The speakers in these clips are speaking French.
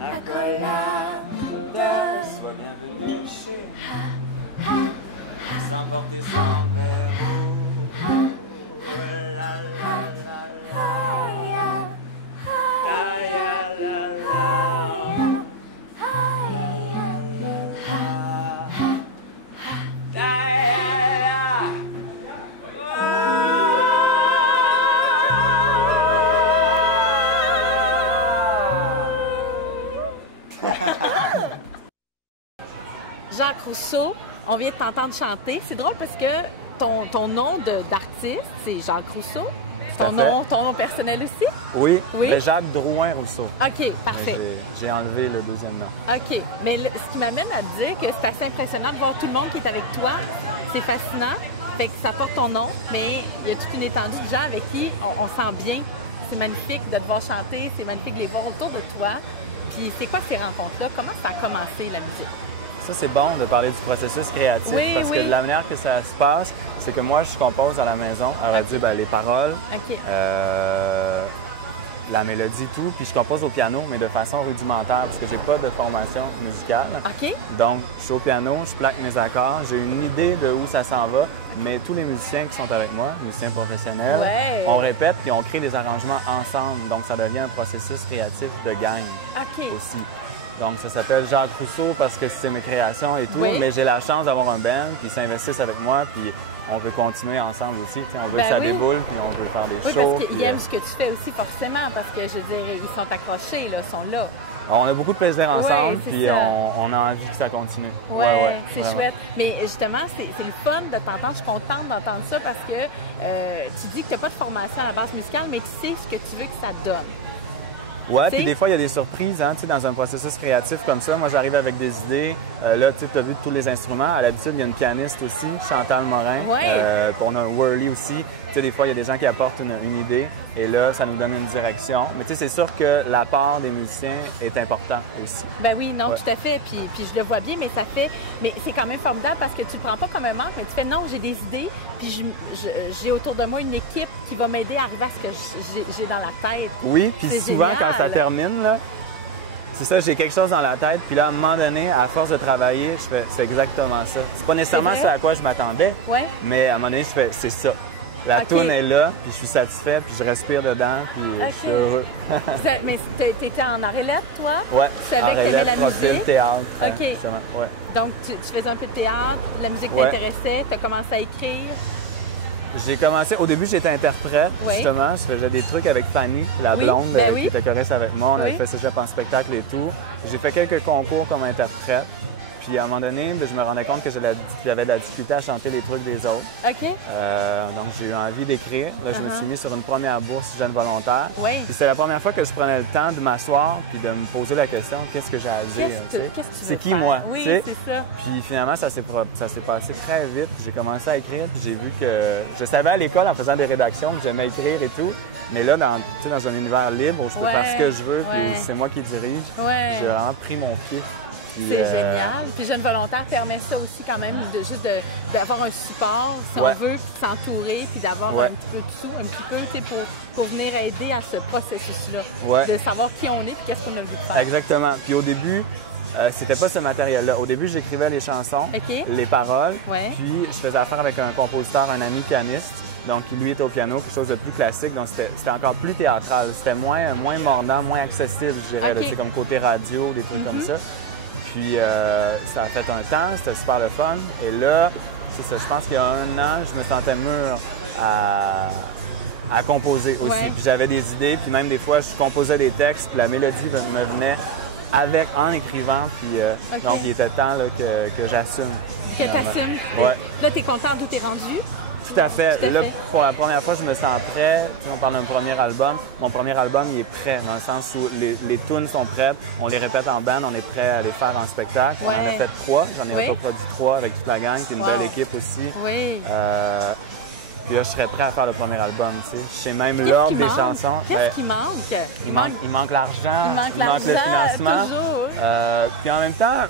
accolade. Sois bienvenue chez sans porter sombrero. Oh la la la la. Jacques Rousseau, on vient de t'entendre chanter. C'est drôle parce que ton nom d'artiste, c'est Jacques Rousseau. Ton nom personnel aussi? Oui, oui? Mais Jacques Drouin-Rousseau. OK, parfait. J'ai enlevé le deuxième nom. OK, mais ce qui m'amène à te dire que c'est assez impressionnant de voir tout le monde qui est avec toi. C'est fascinant, fait que ça porte ton nom, mais il y a toute une étendue de gens avec qui on sent bien. C'est magnifique de te voir chanter, c'est magnifique de les voir autour de toi. Puis c'est quoi ces rencontres-là? Comment ça a commencé, la musique? Ça, c'est bon de parler du processus créatif parce que de la manière que ça se passe, c'est que moi, je compose à la maison, à la radio, les paroles, la mélodie, tout, puis je compose au piano, mais de façon rudimentaire parce que j'ai pas de formation musicale. OK. Donc, je suis au piano, je plaque mes accords, j'ai une idée de où ça s'en va, mais tous les musiciens qui sont avec moi, musiciens professionnels, on répète puis on crée des arrangements ensemble. Donc, ça devient un processus créatif de gang aussi. Donc, ça s'appelle Jacques Rousseau parce que c'est mes créations et tout, mais j'ai la chance d'avoir un band, puis ils s'investissent avec moi, puis on veut continuer ensemble aussi. T'sais, on veut que ça déboule, puis on veut faire des shows. Oui, parce qu'ils aiment ce que tu fais aussi, forcément, parce que, je veux dire, ils sont accrochés, là, sont là. On a beaucoup de plaisir ensemble, puis on a envie que ça continue. Oui, c'est chouette. Mais justement, c'est le fun de t'entendre. Je suis contente d'entendre ça parce que tu dis que tu n'as pas de formation à la base musicale, mais tu sais ce que tu veux que ça donne. Oui, puis des fois, il y a des surprises hein, dans un processus créatif comme ça. Moi, j'arrive avec des idées. Là, tu as vu tous les instruments. À l'habitude, il y a une pianiste aussi, Chantal Morin. On a un whirly aussi. Tu sais, des fois, il y a des gens qui apportent une idée et là, ça nous donne une direction. Mais tu sais, c'est sûr que la part des musiciens est importante aussi. Ben oui, non, tout à fait. Puis je le vois bien, mais ça fait... Mais c'est quand même formidable parce que tu le prends pas comme un manque, mais tu fais non, j'ai des idées, puis j'ai autour de moi une équipe qui va m'aider à arriver à ce que j'ai dans la tête. Oui, puis souvent, quand ça termine, là, c'est ça, j'ai quelque chose dans la tête, puis là, à un moment donné, à force de travailler, je fais, c'est exactement ça. C'est pas nécessairement ce à quoi je m'attendais, mais à un moment donné, je fais, c'est ça. La toune est là, puis je suis satisfait, puis je respire dedans, puis je suis heureux. Mais t'étais en arrêt-lettre, toi? Oui, tu savais que t'aimais la musique? Théâtre. OK. Donc, tu faisais un peu de théâtre, la musique t'intéressait, tu as commencé à écrire? J'ai commencé, au début, j'étais interprète, justement. Je faisais des trucs avec Fanny, la blonde, qui était choriste avec moi. On avait fait cégep en spectacle et tout. J'ai fait quelques concours comme interprète. Puis à un moment donné, je me rendais compte que j'avais de la difficulté à chanter les trucs des autres. OK. Donc j'ai eu envie d'écrire. Là, je me suis mis sur une première bourse jeune volontaire. Oui. Puis c'était la première fois que je prenais le temps de m'asseoir puis de me poser la question, qu'est-ce que j'ai à dire? Qu'est-ce que tu veux c'est qui moi? Oui, c'est ça. Puis finalement, ça s'est passé très vite. J'ai commencé à écrire puis j'ai vu que je savais à l'école en faisant des rédactions que j'aimais écrire et tout. Mais là, dans un univers libre où je peux faire ce que je veux puis où c'est moi qui dirige, j'ai vraiment pris mon pied. C'est génial. Puis Jeune Volontaire permet ça aussi quand même, d'avoir un support, si on veut, puis de s'entourer, puis d'avoir un petit peu de sous, un petit peu, pour venir aider à ce processus-là. De savoir qui on est, puis qu'est-ce qu'on a le goût de faire. Exactement. Puis au début, c'était pas ce matériel-là. Au début, j'écrivais les chansons, les paroles, puis je faisais affaire avec un compositeur, un ami pianiste. Donc, lui était au piano, quelque chose de plus classique. Donc, c'était encore plus théâtral. C'était moins mordant, moins accessible, je dirais. C'est comme côté radio, des trucs comme ça. Puis ça a fait un temps, c'était super le fun. Et là, c'est ça, je pense qu'il y a un an, je me sentais mûr à composer aussi. Puis j'avais des idées, puis même des fois, je composais des textes, puis la mélodie me venait en écrivant. Puis donc, il était temps là, que j'assume. Que tu assumes. Là, tu es content d'où tu es rendu? Tout à fait. Là, pour la première fois, je me sens prêt. Tu sais, on parle d'un premier album. Mon premier album, il est prêt, dans le sens où les tunes sont prêtes. On les répète en band, on est prêt à les faire en spectacle. On en a fait 3. J'en ai autoproduit 3 avec toute la gang. C'est une belle équipe aussi. Puis là, je serais prêt à faire le premier album, tu sais. Je sais même l'ordre des chansons. Qu'est-ce qui manque? Il manque l'argent. Il manque le financement. Puis en même temps,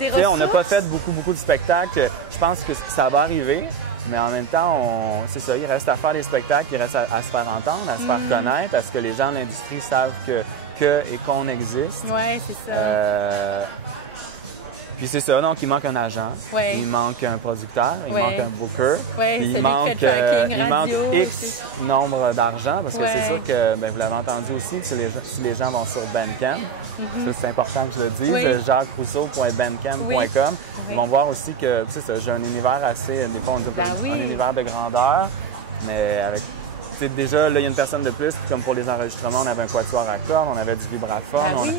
tu sais, on n'a pas fait beaucoup de spectacles. Je pense que ça va arriver. Mais en même temps, c'est ça, il reste à faire des spectacles, il reste à se faire entendre, à se faire connaître, parce que les gens de l'industrie savent que que et qu'on existe. Oui, c'est ça. Puis c'est ça, donc il manque un agent, il manque un producteur, il manque un booker, il manque X nombre d'argent, parce que c'est sûr que, ben, vous l'avez entendu aussi, que si les gens vont sur Bandcamp, ça c'est important que je le dise, jacquesrousseau.bandcamp.com, ils vont voir aussi que, tu sais, j'ai un univers assez, des fois on dit un univers de grandeur, mais avec... Déjà, là, il y a une personne de plus. Puis comme pour les enregistrements, on avait un quatuor à cordes, on avait du vibraphone.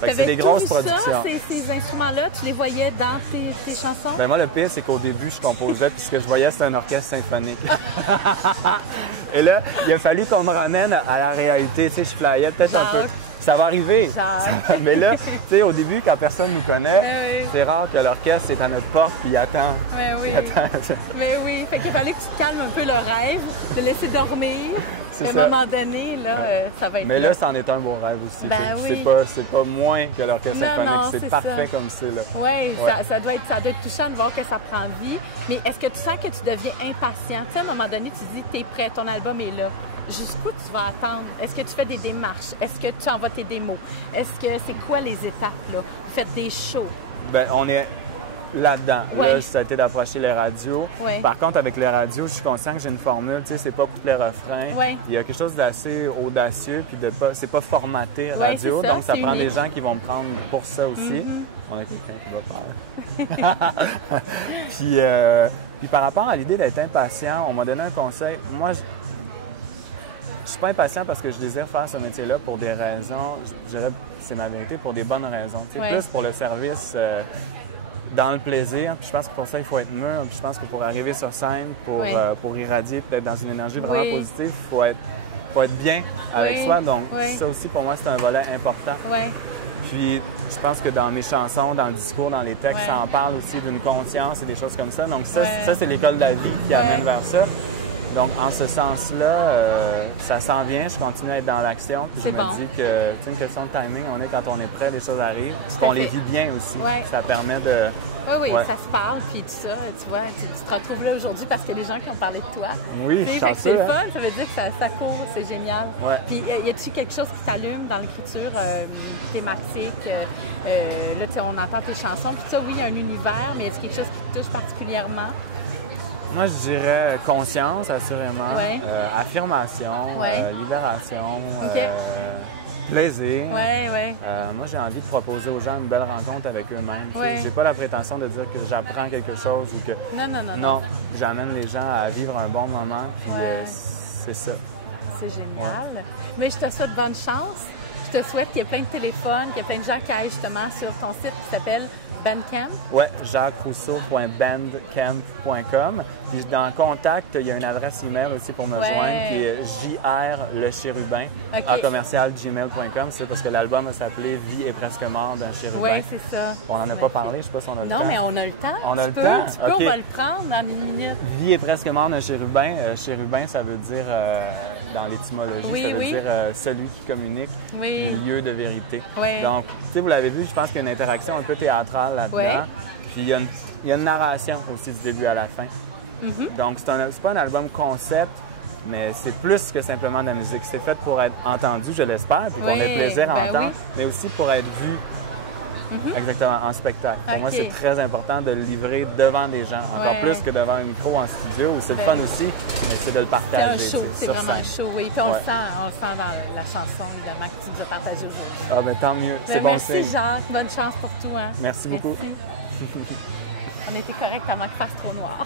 C'est des grosses productions. Ces instruments-là, tu les voyais dans tes chansons? Ben moi, le pire, c'est qu'au début, je composais, puis ce que je voyais, c'était un orchestre symphonique. Et là, il a fallu qu'on me ramène à la réalité. Tu sais, je flyais peut-être un peu. Ça va arriver. Mais là, tu sais, au début, quand personne nous connaît, c'est rare que l'orchestre est à notre porte puis il attend. Mais oui, fait qu'il fallait que tu te calmes un peu le rêve, de laisser dormir. À un moment donné, là, ça va être... Mais là, c'en est un beau rêve aussi. C'est pas moins que l'orchestre symphonique. C'est parfait comme c'est, là. Oui, ça doit être touchant de voir que ça prend vie. Mais est-ce que tu sens que tu deviens impatient? Tu sais, à un moment donné, tu dis, t'es prêt, ton album est là. Jusqu'où tu vas attendre? Est-ce que tu fais des démarches? Est-ce que tu envoies tes démos? Est-ce que c'est quoi les étapes, là? Vous faites des shows? Bien, on est là-dedans. Là, ça a été d'approcher les radios. Par contre, avec les radios, je suis conscient que j'ai une formule, tu sais, c'est pas couplet refrain. Il y a quelque chose d'assez audacieux, puis c'est pas formaté radio, donc ça prend des gens qui vont me prendre pour ça aussi. On a quelqu'un qui va faire. Puis par rapport à l'idée d'être impatient, on m'a donné un conseil. Moi, je suis pas impatient parce que je désire faire ce métier-là pour des raisons, je dirais, c'est ma vérité, pour des bonnes raisons. Tu sais, plus pour le service, dans le plaisir. Puis je pense que pour ça, il faut être mûr. Puis je pense que pour arriver sur scène, pour irradier, peut-être dans une énergie vraiment positive, il faut être bien avec soi. Donc ça aussi, pour moi, c'est un volet important. Puis je pense que dans mes chansons, dans le discours, dans les textes, ça en parle aussi d'une conscience et des choses comme ça. Donc ça c'est l'école de la vie qui amène vers ça. Donc, en ce sens-là, ça s'en vient. Je continue à être dans l'action. Puis je me dis que c'est une question de timing. On est quand on est prêt, les choses arrivent. Puis on les vit bien aussi. Ça permet de... ça se parle. Puis tout ça, tu vois, tu te retrouves là aujourd'hui parce qu'il y a des gens qui ont parlé de toi. Oui, je suis c'est le fun. Ça veut dire que ça court. C'est génial. Puis, y a-t-il quelque chose qui t'allume dans l'écriture thématique? Là, tu sais, on entend tes chansons. Puis ça, oui, il y a un univers, mais y a-t-il quelque chose qui te touche particulièrement? Moi, je dirais conscience, assurément, affirmation, libération, plaisir. Moi, j'ai envie de proposer aux gens une belle rencontre avec eux-mêmes. J'ai pas la prétention de dire que j'apprends quelque chose ou que... Non, j'amène les gens à vivre un bon moment, puis c'est ça. C'est génial. Mais je te souhaite bonne chance. Je te souhaite qu'il y ait plein de téléphones, qu'il y ait plein de gens qui aillent justement sur ton site qui s'appelle Bandcamp? Oui, jacquesrousseau.bandcamp.com. Puis dans contact, il y a une adresse email aussi pour me joindre qui est jrlechérubin@gmail.com. C'est parce que l'album a s'appelé Vie est presque mort d'un chérubin. Oui, c'est ça. On n'en a pas parlé, je ne sais pas si on a le temps. Non, mais on a le temps. On a le temps? Tu peux, on va le prendre dans une minute. Vie est presque mort d'un chérubin. Chérubin, ça veut dire, dans l'étymologie, ça veut dire celui qui communique, lieu de vérité. Donc, tu sais, vous l'avez vu, je pense qu'il y a une interaction un peu théâtrale là-dedans. Puis il y a une narration aussi du début à la fin. Donc, c'est pas un album concept, mais c'est plus que simplement de la musique. C'est fait pour être entendu, je l'espère, puis qu'on ait plaisir à entendre, mais aussi pour être vu exactement en spectacle. Pour moi, c'est très important de le livrer devant des gens, encore plus que devant un micro en studio, où c'est le fun aussi, mais c'est de le partager. C'est un show, c'est vraiment un show, oui. Puis on le sent dans la chanson, évidemment, que tu nous as partagée aujourd'hui. Ah, ben tant mieux, c'est bon signe. Merci Jacques, bonne chance pour tout. Hein. Merci beaucoup. On était correct avant qu'il fasse trop noir.